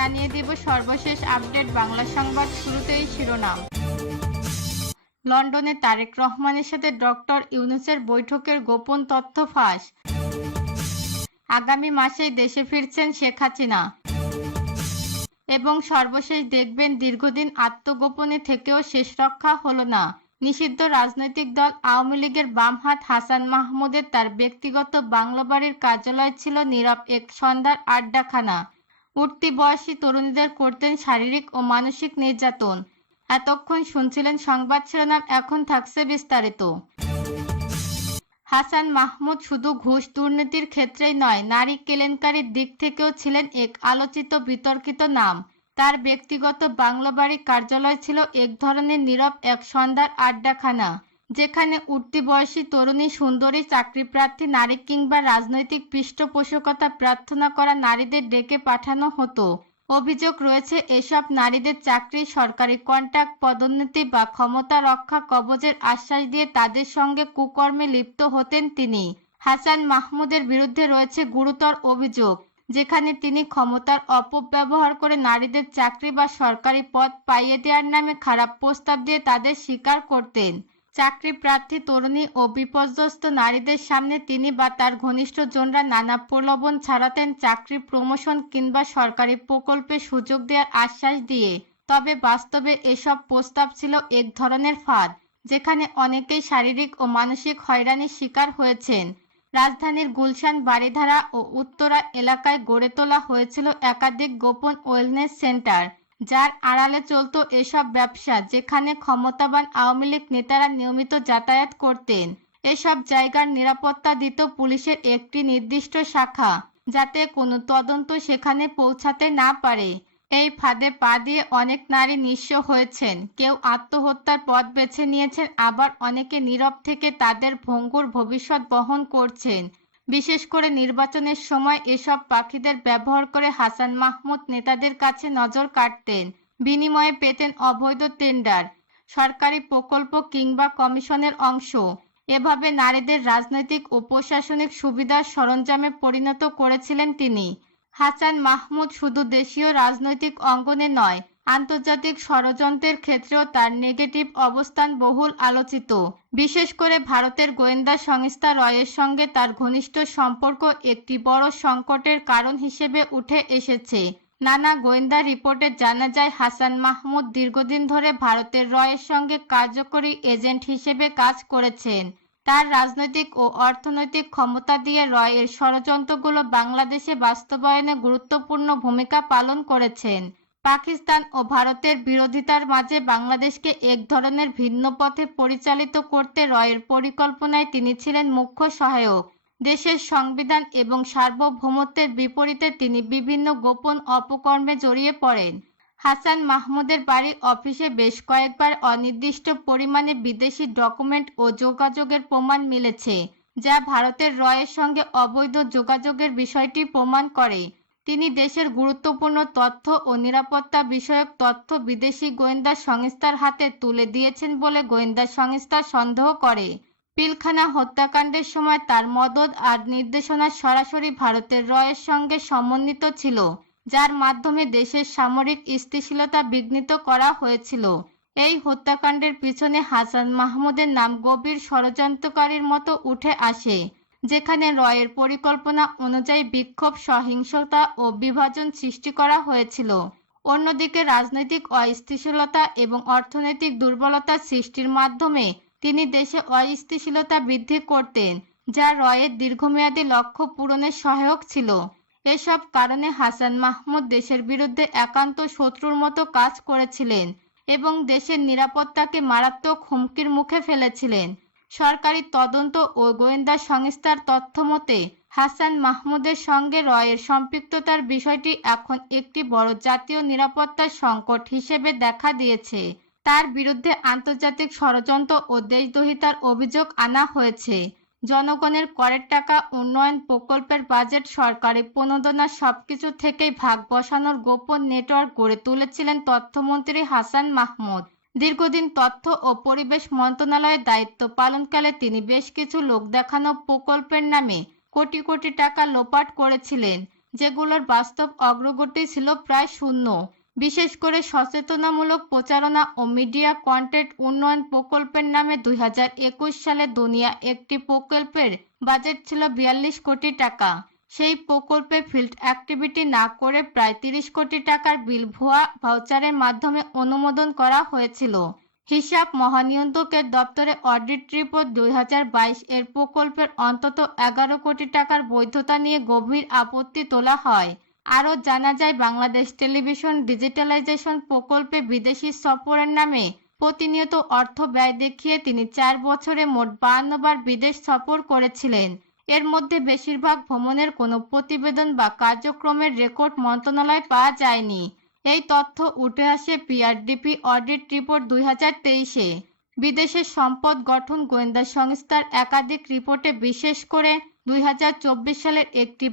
জানিয়ে দেব সর্বশেষ আপডেট বাংলা সংবাদ শুরুতেই শিরোনাম। লন্ডনে তারেক রহমানের সাথে ডক্টর ইউনুসের বৈঠকের গোপন তথ্য ফাঁস। আগামী মাসেই দেশে ফিরছেন শেখ হাসিনা। এবং সর্বশেষ দেখবেন দীর্ঘদিন আত্মগোপনে থেকেও শেষ রক্ষা হলো না। নিষিদ্ধ রাজনৈতিক দল আওয়ামী লীগের বামহাত হাসান মাহমুদের তার ব্যক্তিগত বাংলো বাড়ির কার্যালয় ছিল নীরব এক সন্ধ্যার আড্ডাখানা। উঠতি বয়সী তরুণীদের করতেন শারীরিক ও মানসিক নির্যাতন। এতক্ষণ শুনছিলেন সংবাদ শিরোনাম, এখন থাকছে বিস্তারিত। হাসান মাহমুদ শুধু ঘুষ দুর্নীতির ক্ষেত্রেই নয়, নারী কেলেঙ্কারির দিক থেকেও ছিলেন এক আলোচিত, বিতর্কিত নাম। তার ব্যক্তিগত বাংলা বাড়ি কার্যালয় ছিল এক ধরনের নীরব এক সন্ধ্যার আড্ডাখানা। যেখানে উঠতি বয়সী তরুণী সুন্দরী চাকরিপ্রার্থী, নারী কিংবা রাজনৈতিক পৃষ্ঠপোষকতা প্রার্থনা করা নারীদের ডেকে পাঠানো হতো। অভিযোগ রয়েছে, এসব নারীদের চাকরি, সরকারি কন্ট্রাক্ট, পদোন্নতি বা ক্ষমতা রক্ষা কবজের আশ্বাস দিয়ে তাদের সঙ্গে কুকর্মে লিপ্ত হতেন তিনি। হাসান মাহমুদের বিরুদ্ধে রয়েছে গুরুতর অভিযোগ, যেখানে তিনি ক্ষমতার অপব্যবহার করে নারীদের চাকরি বা সরকারি পদ পাইয়ে দেওয়ার নামে খারাপ প্রস্তাব দিয়ে তাদের স্বীকার করতেন। চাকরি প্রার্থী তরুণী ও বিপর্যস্ত নারীদের সামনে তিনি বা তার ঘনিষ্ঠজনরা নানা প্রলোভন ছাড়াতেন চাকরি প্রমোশন কিংবা সরকারি প্রকল্পে সুযোগ দেওয়ার আশ্বাস দিয়ে। তবে বাস্তবে এসব প্রস্তাব ছিল এক ধরনের ফাঁদ, যেখানে অনেকেই শারীরিক ও মানসিক হয়রানির শিকার হয়েছেন। রাজধানীর গুলশান বাড়িধারা ও উত্তরা এলাকায় গড়ে তোলা হয়েছিল একাধিক গোপন ওয়েলনেস সেন্টার যার আড়ালে চলত এসব ব্যবসা যেখানে ক্ষমতাবান আওয়ামী লীগ নেতারা নিয়মিত যাতায়াত করতেন। এসব জায়গার নিরাপত্তা দিত পুলিশের একটি নির্দিষ্ট শাখা, যাতে কোনো তদন্ত সেখানে পৌঁছাতে না পারে। এই ফাঁদে পা দিয়ে অনেক নারী নিঃস্ব হয়েছেন। কেউ আত্মহত্যার পথ বেছে নিয়েছেন, আবার অনেকে নীরব থেকে তাদের ভঙ্গুর ভবিষ্যৎ বহন করছেন। বিশেষ করে নির্বাচনের সময় এসব পাখিদের ব্যবহার করে হাসান মাহমুদ নেতাদের কাছে নজর কাটতেন। বিনিময়ে পেতেন অবৈধ টেন্ডার, সরকারি প্রকল্প কিংবা কমিশনের অংশ। এভাবে নারীদের রাজনৈতিক ও প্রশাসনিক সুবিধার সরঞ্জামে পরিণত করেছিলেন তিনি। হাসান মাহমুদ শুধু দেশীয় রাজনৈতিক অঙ্গনে নয় আন্তর্জাতিক ষড়যন্ত্রের ক্ষেত্রেও তার নেগেটিভ অবস্থান বহুল আলোচিত। বিশেষ করে ভারতের গোয়েন্দা সংস্থা রয়ের সঙ্গে তার ঘনিষ্ঠ সম্পর্ক একটি বড় সংকটের কারণ হিসেবে উঠে এসেছে। নানা গোয়েন্দা রিপোর্টে জানা যায়, হাসান মাহমুদ দীর্ঘদিন ধরে ভারতের রয়ের সঙ্গে কার্যকরী এজেন্ট হিসেবে কাজ করেছেন। তার রাজনৈতিক ও অর্থনৈতিক ক্ষমতা দিয়ে রয়ের ষড়যন্ত্রগুলো বাংলাদেশে বাস্তবায়নে গুরুত্বপূর্ণ ভূমিকা পালন করেছেন। পাকিস্তান ও ভারতের বিরোধিতার মাঝে বাংলাদেশকে এক ধরনের ভিন্ন পথে পরিচালিত করতে রয়ের পরিকল্পনায় তিনি ছিলেন মুখ্য সহায়ক। দেশের সংবিধান এবং সার্বভৌমত্বের বিপরীতে তিনি বিভিন্ন গোপন অপকর্মে জড়িয়ে পড়েন। হাসান মাহমুদের বাড়ি অফিসে বেশ কয়েকবার অনির্দিষ্ট পরিমাণে বিদেশি ডকুমেন্ট ও যোগাযোগের প্রমাণ মিলেছে, যা ভারতের রয়ের সঙ্গে অবৈধ যোগাযোগের বিষয়টি প্রমাণ করে। তিনি দেশের গুরুত্বপূর্ণ তথ্য ও নিরাপত্তা বিষয়ক তথ্য বিদেশি গোয়েন্দা সংস্থার হাতে তুলে দিয়েছেন বলে গোয়েন্দা সংস্থা সন্দেহ করে। পিলখানা হত্যাকাণ্ডের সময় তার মদত আর নির্দেশনা সরাসরি ভারতের রয়ের সঙ্গে সমন্বিত ছিল, যার মাধ্যমে দেশের সামরিক স্থিতিশীলতা বিঘ্নিত করা হয়েছিল। এই হত্যাকাণ্ডের পিছনে হাসান মাহমুদের নাম গভীর ষড়যন্ত্রকারীর মতো উঠে আসে। যেখানে রয়ের পরিকল্পনা অনুযায়ী বিক্ষোভ, সহিংসতা ও বিভাজন সৃষ্টি করা হয়েছিল। অন্যদিকে রাজনৈতিক অস্থিতিশীলতা এবং অর্থনৈতিক দুর্বলতা সৃষ্টির মাধ্যমে তিনি দেশে অস্থিতিশীলতা বৃদ্ধি করতেন, যা রয়ের দীর্ঘমেয়াদী লক্ষ্য পূরণের সহায়ক ছিল। এসব কারণে হাসান মাহমুদ দেশের বিরুদ্ধে একান্ত শত্রুর মতো কাজ করেছিলেন এবং দেশের নিরাপত্তাকে মারাত্মক হুমকির মুখে ফেলেছিলেন। সরকারি তদন্ত ও গোয়েন্দা সংস্থার তথ্য মতে, হাসান মাহমুদের সঙ্গে রয়ের সম্পৃক্ততার বিষয়টি এখন একটি বড় জাতীয় নিরাপত্তার সংকট হিসেবে দেখা দিয়েছে। তার বিরুদ্ধে আন্তর্জাতিক ষড়যন্ত্র ও দেশদ্রোহিতার অভিযোগ আনা হয়েছে। জনগণের করের টাকা, উন্নয়ন প্রকল্পের বাজেট, সরকারি প্রণোদনা সবকিছু থেকেই ভাগ বসানোর গোপন নেটওয়ার্ক গড়ে তুলেছিলেন তথ্যমন্ত্রী হাসান মাহমুদ। দীর্ঘদিন তথ্য ও পরিবেশ মন্ত্রণালয়ের দায়িত্ব পালনকালে তিনি বেশ কিছু লোক দেখানো প্রকল্পের নামে কোটি কোটি টাকা লোপাট করেছিলেন, যেগুলোর বাস্তব অগ্রগতি ছিল প্রায় শূন্য। বিশেষ করে সচেতনামূলক প্রচারণা ও মিডিয়া কন্টেন্ট উন্নয়ন প্রকল্পের নামে দুই হাজার একুশ সালে দুনিয়া একটি প্রকল্পের বাজেট ছিল বিয়াল্লিশ কোটি টাকা। সেই প্রকল্পে ফিল্ড অ্যাক্টিভিটি না করে প্রায় তিরিশ কোটি টাকার বিল ভুয়া ভাউচারের মাধ্যমে অনুমোদন করা হয়েছিল। হিসাব মহানিয়ন্ত্রকের দপ্তরে অডিট রিপোর্ট দু হাজার বাইশ এর প্রকল্পের অন্তত এগারো কোটি টাকার বৈধতা নিয়ে গভীর আপত্তি তোলা হয়। আরও জানা যায়, বাংলাদেশ টেলিভিশন ডিজিটালাইজেশন প্রকল্পে বিদেশি সফরের নামে প্রতিনিয়ত অর্থ ব্যয় দেখিয়ে তিনি চার বছরে মোট বাহান্ন বার বিদেশ সফর করেছিলেন। এর মধ্যে বেশিরভাগ ভ্রমণের কোনো প্রতিবেদন বা কার্যক্রমের রেকর্ড মন্ত্রণালয় পাওয়া যায়নি। এই তথ্য উঠে আসে পিআরডিপি অডিট রিপোর্ট দুই হাজার তেইশে। বিদেশের সম্পদ গঠন গোয়েন্দা সংস্থার একাধিক রিপোর্টে বিশেষ করে দুই হাজার চব্বিশ সালের একটি